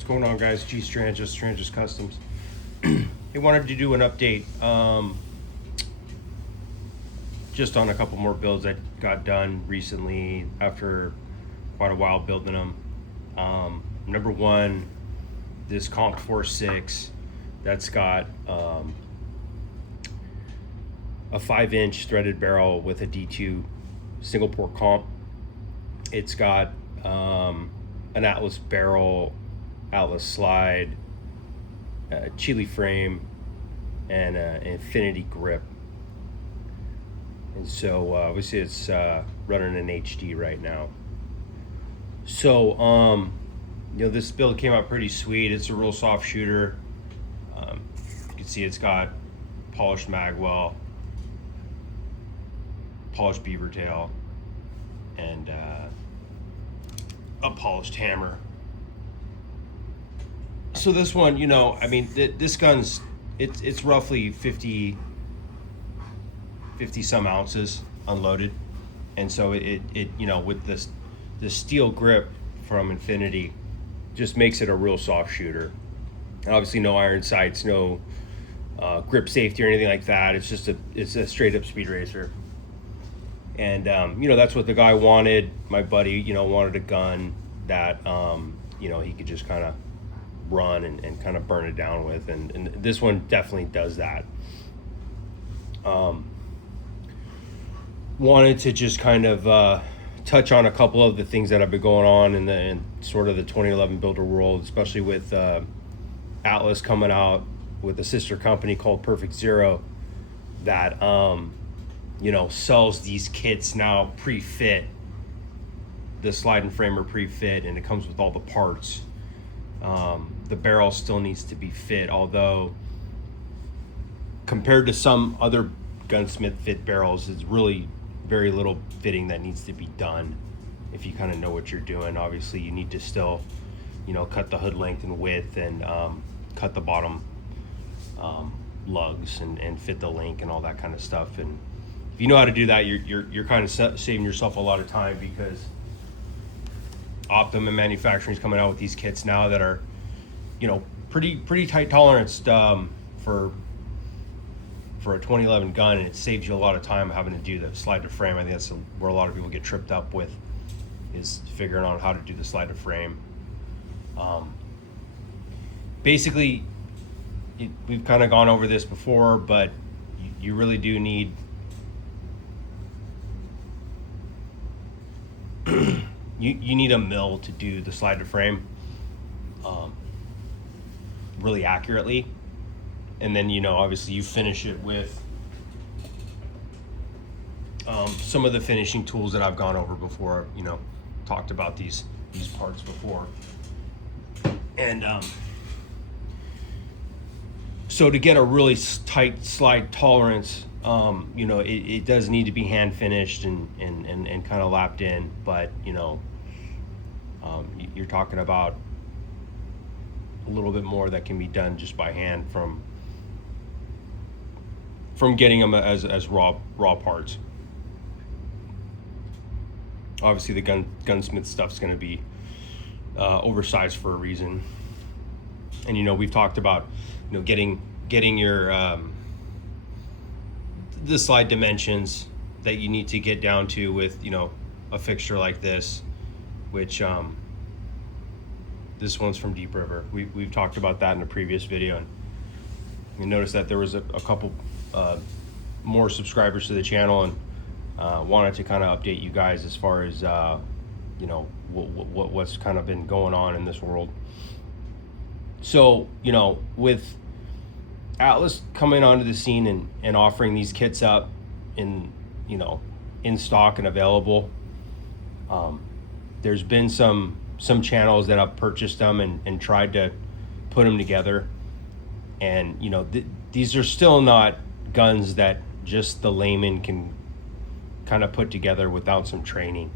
What's going on, guys? G Strangis Customs. They wanted to do an update just on a couple more builds that got done recently after quite a while building them. Number one, this Comp 46 that's got a 5-inch threaded barrel with a D2 single port comp. It's got an Atlas barrel, Atlas slide, Chile frame, and an Infinity grip. And so obviously it's running in HD right now. So this build came out pretty sweet. It's a real soft shooter. You can see it's got polished magwell, polished beaver tail, and a polished hammer. So this one, this gun's it's roughly 50 some ounces unloaded, and so it with this steel grip from Infinity just makes it a real soft shooter. And obviously no iron sights, no grip safety or anything like that. It's just it's a straight up speed racer. And that's what the guy wanted. My buddy wanted a gun that he could just kind of run and kind of burn it down with, and this one definitely does that. Wanted to just kind of touch on a couple of the things that have been going on in sort of the 2011 builder world, especially with Atlas coming out with a sister company called Perfect Zero that sells these kits now pre-fit. The slide and frame are pre-fit, and it comes with all the parts. The barrel still needs to be fit, although compared to some other gunsmith fit barrels, it's really very little fitting that needs to be done if you kind of know what you're doing. Obviously you need to still cut the hood length and width, and cut the bottom lugs and fit the link and all that kind of stuff. And if you know how to do that, you're kind of saving yourself a lot of time, because Optimum Manufacturing is coming out with these kits now that are pretty tight tolerance for a 2011 gun, and it saves you a lot of time having to do the slide to frame. I think that's where a lot of people get tripped up with, is figuring out how to do the slide to frame. Basically, we've kind of gone over this before, but you really do need you need a mill to do the slide to frame really accurately. And then obviously you finish it with some of the finishing tools that I've gone over before. Talked about these parts before. And so to get a really tight slide tolerance, it does need to be hand finished and kind of lapped in. But you're talking about a little bit more that can be done just by hand from getting them as raw parts. Obviously the gunsmith stuff's going to be oversized for a reason. And we've talked about getting your the slide dimensions that you need to get down to with a fixture like this, which this one's from Deep River. We've talked about that in a previous video, and you notice that there was a couple more subscribers to the channel, and wanted to kind of update you guys as far as what's kind of been going on in this world. So with Atlas coming onto the scene and offering these kits up in stock and available, there's been some channels that have purchased them and tried to put them together, and these are still not guns that just the layman can kind of put together without some training.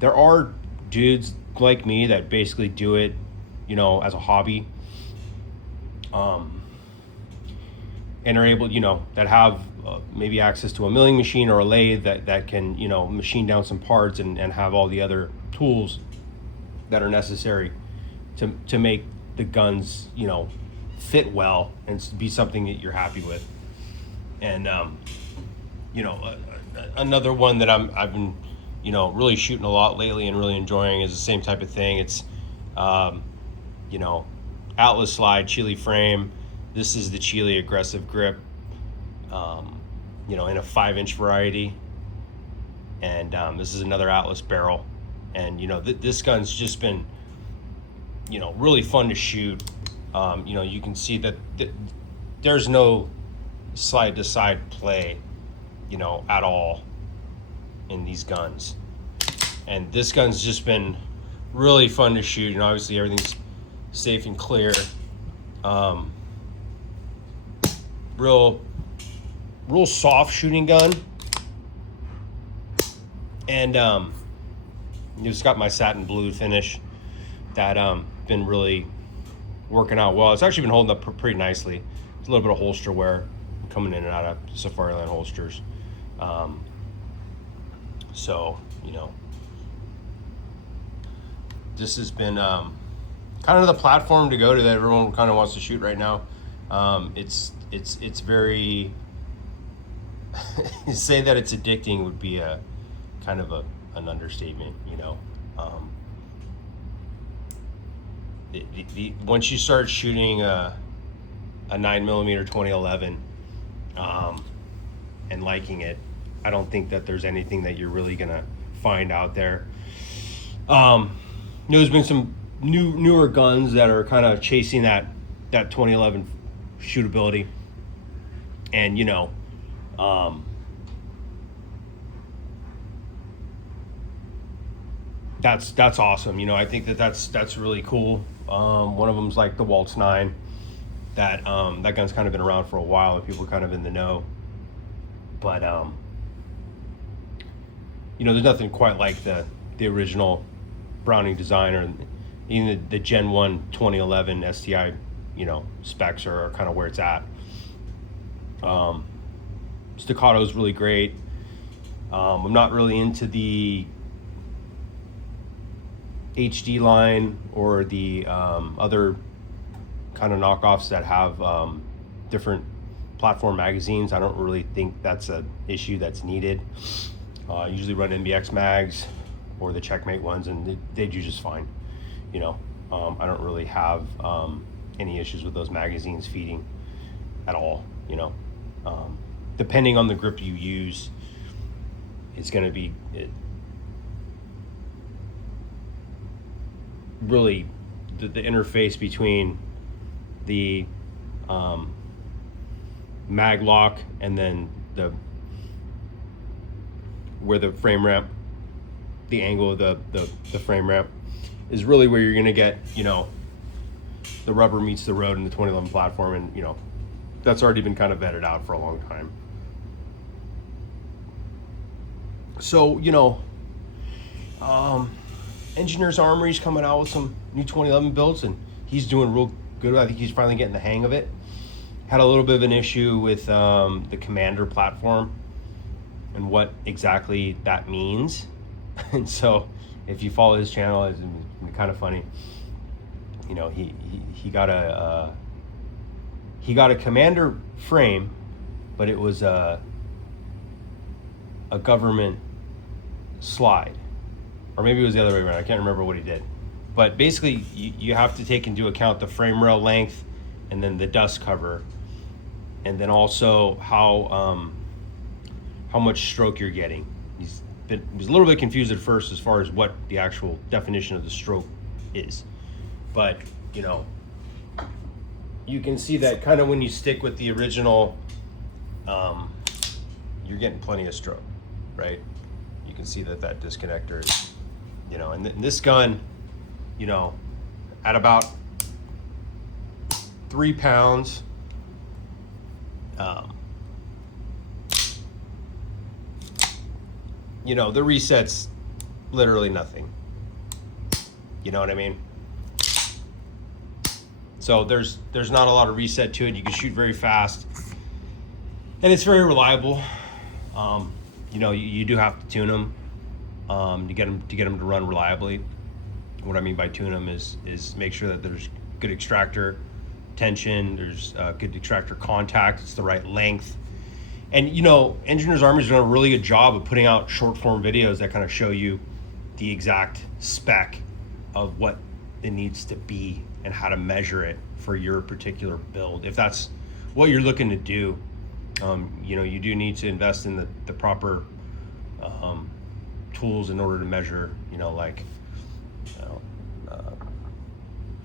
There are dudes like me that basically do it as a hobby, and are able that have maybe access to a milling machine or a lathe that can machine down some parts and have all the other tools that are necessary to make the guns, fit well and be something that you're happy with. And another one that I've been really shooting a lot lately and really enjoying is the same type of thing. It's Atlas Slide Chile frame. This is the Chile Aggressive Grip, in a 5-inch variety. And this is another Atlas barrel. And, this gun's just been, really fun to shoot. You can see that there's no side to side play, at all in these guns. And this gun's just been really fun to shoot. Obviously everything's safe and clear. Real soft shooting gun. And it's got my satin blue finish that been really working out well. It's actually been holding up pretty nicely. There's a little bit of holster wear coming in and out of Safariland holsters. So this has been kind of the platform to go to that everyone kind of wants to shoot right now. It's very say that it's addicting would be a kind of an understatement. Once you start shooting a 9mm 2011 and liking it, I don't think that there's anything that you're really gonna find out there. There's been some newer guns that are kind of chasing that 2011 shootability, and that's awesome. I think that's really cool. One of them's like the Waltz 9. That gun's kind of been around for a while and people are kind of in the know. But there's nothing quite like the original Browning design, or even the Gen 1 2011 STI, specs are kind of where it's at. Staccato is really great. I'm not really into the HD line or the other kind of knockoffs that have different platform magazines. I don't really think that's an issue that's needed. I usually run MBX mags or the Checkmate ones, and they do just fine. I don't really have any issues with those magazines feeding at all. Depending on the grip you use, it's going to be really the interface between the mag lock and then where the frame ramp, the angle of the frame ramp is really where you're going to get, the rubber meets the road in the 2011 platform. And, that's already been kind of vetted out for a long time. So, Engineer's Armory's coming out with some new 2011 builds, and he's doing real good. I think he's finally getting the hang of it. Had a little bit of an issue with the Commander platform and what exactly that means. And so if you follow his channel, it's kind of funny. He got a Commander frame, but it was a government slide, or maybe it was the other way around. I can't remember what he did. But basically, you have to take into account the frame rail length, and then the dust cover, and then also how much stroke you're getting. He was a little bit confused at first as far as what the actual definition of the stroke is. But, you can see that kind of when you stick with the original, you're getting plenty of stroke, right? You can see that disconnector is, and this gun, at about 3 pounds, the reset's literally nothing. You know what I mean? So there's not a lot of reset to it. You can shoot very fast, and it's very reliable. You do have to tune them to get them to run reliably. What I mean by tune them is make sure that there's good extractor tension, there's good extractor contact, it's the right length. And Engineers Army is doing a really good job of putting out short form videos that kind of show you the exact spec of what it needs to be and how to measure it for your particular build. If that's what you're looking to do, you do need to invest in the proper tools in order to measure, like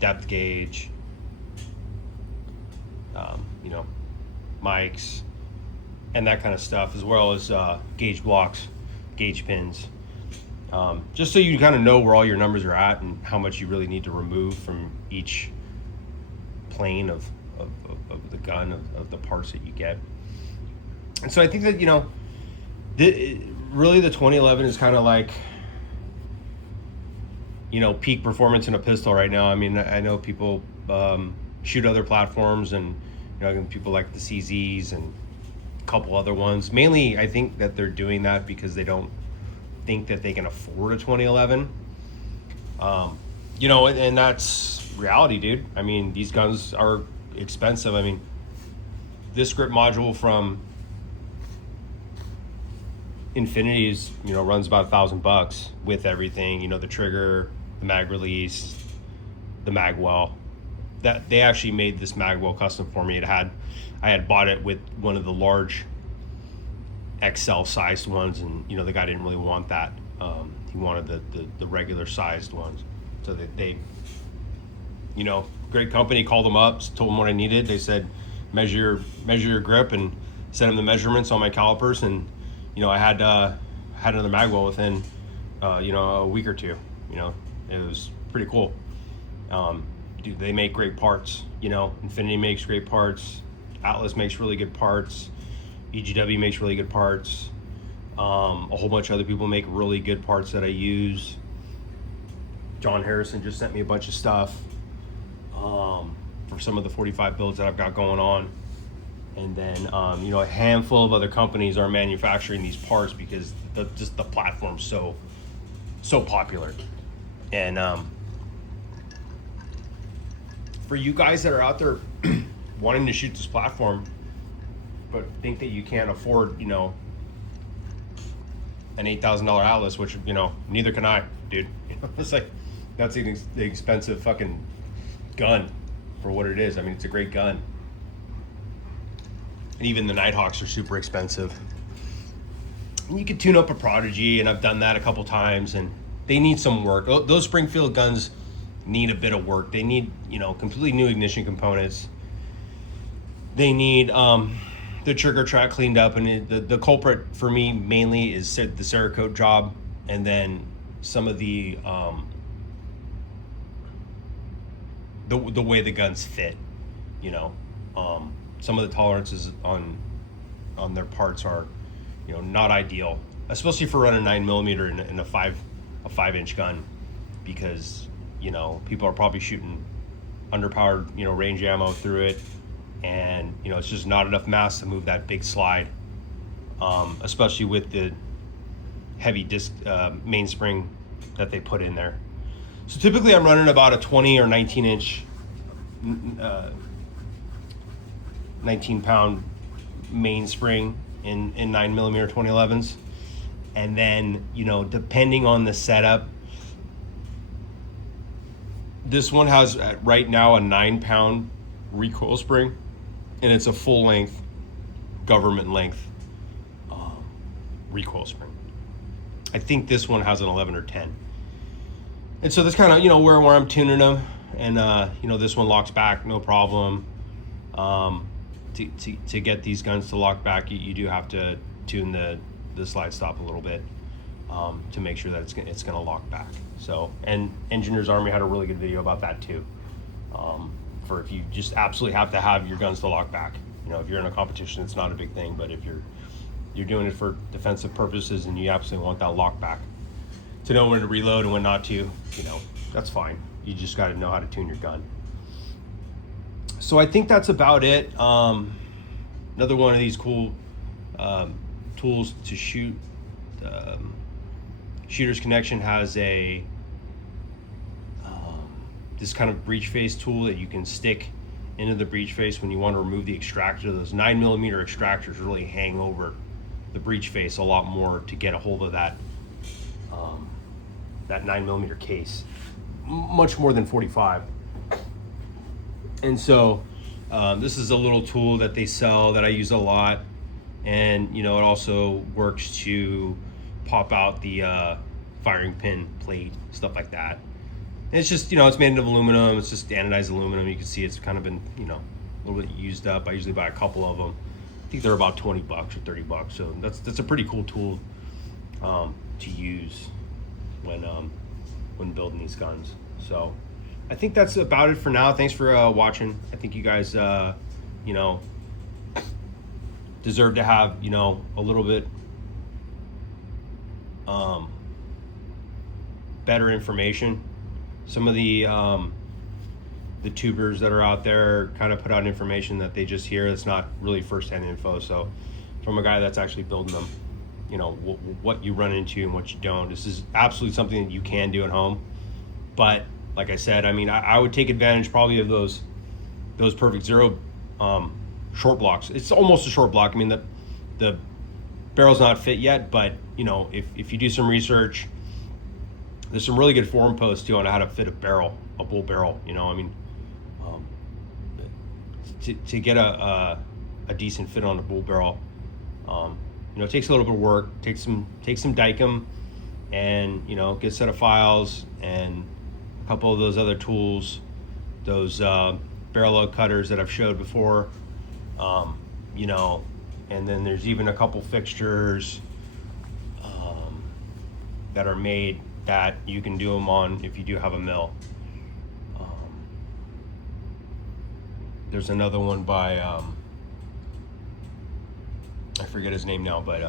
depth gauge, mics, and that kind of stuff, as well as gauge blocks, gauge pins, just so you kind of know where all your numbers are at and how much you really need to remove from each plane of the gun, of the parts that you get. And so I think that really the 2011 is kind of like peak performance in a pistol right now. I mean, I know people shoot other platforms, and people like the CZs and a couple other ones. Mainly, I think that they're doing that because they don't think that they can afford a 2011. And that's reality, dude. I mean, these guns are expensive. I mean, this grip module from Infinity is, runs about $1,000 with everything. The trigger, the mag release, the mag well. That they actually made this mag well custom for me. I had bought it with one of the large XL sized ones, and the guy didn't really want that. He wanted the regular sized ones. So they great company, called them up, told them what I needed. They said measure your grip, and sent them the measurements on my calipers, and I had another mag well within a week or two. It was pretty cool. Dude, they make great parts. Infinity makes great parts. Atlas makes really good parts. EGW makes really good parts. A whole bunch of other people make really good parts that I use. John Harrison just sent me a bunch of stuff for some of the 45 builds that I've got going on. And then, a handful of other companies are manufacturing these parts because the platform's so popular. And for you guys that are out there wanting to shoot this platform, but think that you can't afford, an $8,000 Atlas, which, neither can I, dude. It's like, that's the expensive fucking gun for what it is. I mean, it's a great gun. And even the Nighthawks are super expensive. And you could tune up a Prodigy, and I've done that a couple times, and they need some work. Those Springfield guns need a bit of work. They need, completely new ignition components. They need the trigger track cleaned up, and the culprit for me mainly is the Cerakote job, and then some of the way the guns fit. Some of the tolerances on their parts are, not ideal, especially for running 9mm in a 5-inch gun, because people are probably shooting underpowered range ammo through it, and it's just not enough mass to move that big slide, especially with the heavy disc mainspring that they put in there. So typically I'm running about a 20 or 19-inch 19-pound mainspring in 9mm 2011s, and then depending on the setup, this one has right now a 9-pound recoil spring, and it's a full length, government length recoil spring. I think this one has an 11 or 10, and so that's kind of where I'm tuning them, and this one locks back no problem. To get these guns to lock back, you do have to tune the slide stop a little bit to make sure that it's going to lock back. So, and Engineers Army had a really good video about that too, for if you just absolutely have to have your guns to lock back. If you're in a competition, it's not a big thing, but if you're doing it for defensive purposes and you absolutely want that lock back to know when to reload and when not to, that's fine. You just got to know how to tune your gun. So I think that's about it. Another one of these cool tools to shoot. Shooters Connection has a this kind of breech face tool that you can stick into the breech face when you want to remove the extractor. Those 9mm extractors really hang over the breech face a lot more to get a hold of that that 9mm case, much more than 45. And so this is a little tool that they sell that I use a lot, and it also works to pop out the firing pin plate, stuff like that. And it's just it's made of aluminum. It's just anodized aluminum. You can see it's kind of been a little bit used up. I usually buy a couple of them. I think they're about $20 or $30. So that's a pretty cool tool to use when building these guns. So I think that's about it for now. Thanks for watching. I think you guys deserve to have a little bit better information. Some of the tubers that are out there kind of put out information that they just hear. It's not really first-hand info. So from a guy that's actually building them, what you run into and what you don't. This is absolutely something that you can do at home. But like I said, I mean, I would take advantage probably of those Perfect Zero short blocks. It's almost a short block. I mean, the barrel's not fit yet, but if you do some research, there's some really good forum posts too on how to fit a bull barrel. I mean, to get a decent fit on a bull barrel, it takes a little bit of work. Take some Dykem, and get a set of files and a couple of those other tools, those barrel load cutters that I've showed before, and then there's even a couple fixtures that are made that you can do them on if you do have a mill. There's another one by I forget his name now, but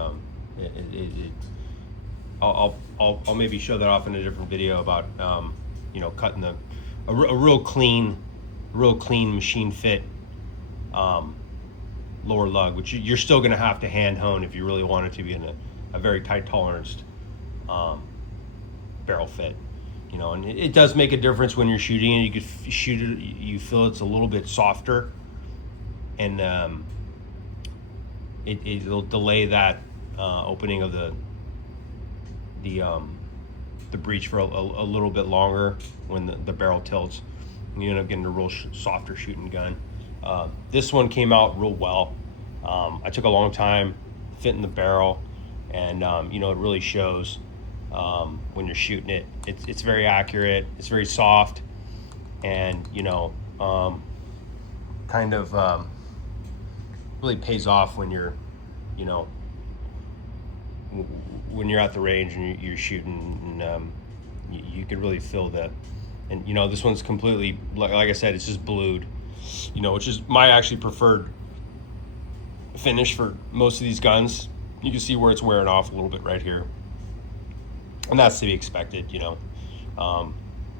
I'll maybe show that off in a different video about cutting a real clean machine fit lower lug, which you're still going to have to hand hone if you really want it to be in a very tight tolerance barrel fit. And it does make a difference when you're shooting it. You could shoot it, you feel it's a little bit softer, and it'll delay that opening of the breech for a little bit longer when the barrel tilts, and you end up getting a real softer shooting gun. This one came out real well. I took a long time fitting the barrel, and it really shows when you're shooting it. It's very accurate. It's very soft, and kind of really pays off when you're when you're at the range and you're shooting, and you can really feel that. And this one's completely, like I said, it's just blued, which is my actually preferred finish for most of these guns. You can see where it's wearing off a little bit right here, and that's to be expected.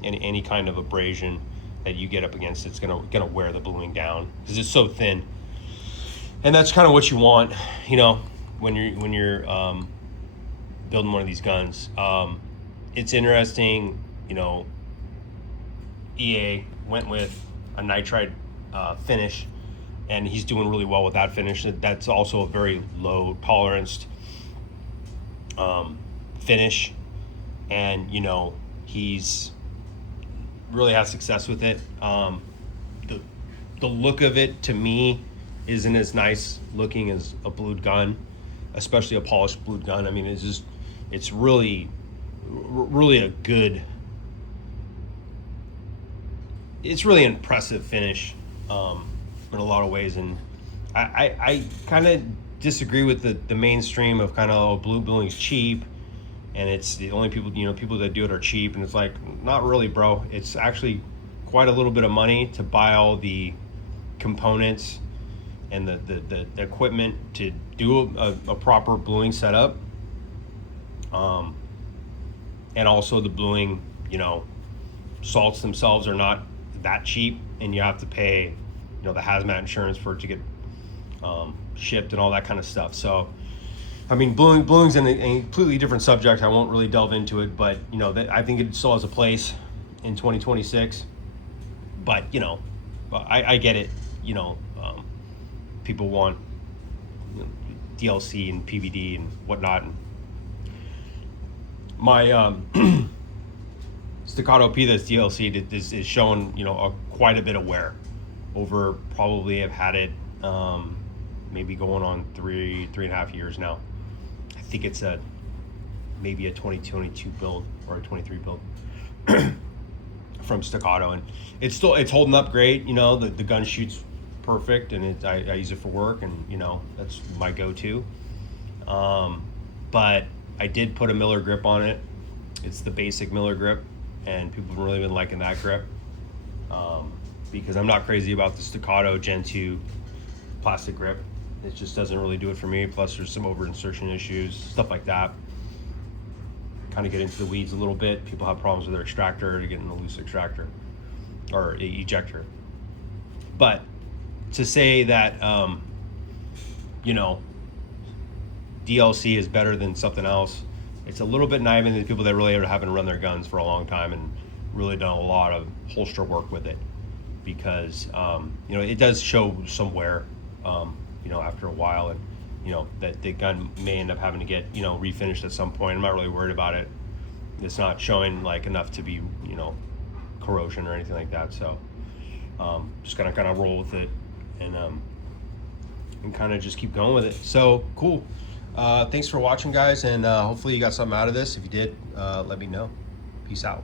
Any kind of abrasion that you get up against, it's gonna wear the bluing down because it's so thin, and that's kind of what you want, when you're building one of these guns. It's interesting, EA went with a nitride finish, and he's doing really well with that finish. That's also a very low tolerance finish, and he's really had success with it. The look of it to me isn't as nice looking as a blued gun, especially a polished blued gun. I mean, it's really a good, it's really impressive finish in a lot of ways. And I kind of disagree with the mainstream of kind of bluing is cheap, and it's the only people that do it are cheap, and it's like, not really, bro. It's actually quite a little bit of money to buy all the components and the equipment to do a proper bluing setup, and also the bluing, salts themselves are not that cheap, and you have to pay the hazmat insurance for it to get shipped and all that kind of stuff. So I mean, bluing's a completely different subject. I won't really delve into it, but I think it still has a place in 2026. But I get it. People want DLC and PVD and whatnot. And my Staccato P that's DLC is showing quite a bit of wear over. Probably have had it maybe going on three and a half years now. I think it's maybe a 2022 build or a 23 build from Staccato, and it's holding up great. The gun shoots perfect, and I use it for work, and that's my go-to. But I did put a Miller grip on it. It's the basic Miller grip, and people have really been liking that grip, because I'm not crazy about the Staccato Gen 2 plastic grip. It just doesn't really do it for me. Plus there's some over insertion issues, stuff like that. Kind of get into the weeds a little bit. People have problems with their extractor, to get in the loose extractor or ejector. But to say that DLC is better than something else, it's a little bit naiving to people that really haven't run their guns for a long time and really done a lot of holster work with it, because it does show some wear after a while, and that the gun may end up having to get refinished at some point. I'm not really worried about it. It's not showing like enough to be corrosion or anything like that. So just gonna kind of roll with it, and kind of just keep going with it. So cool. Thanks for watching, guys, and hopefully you got something out of this. If you did, let me know. Peace out.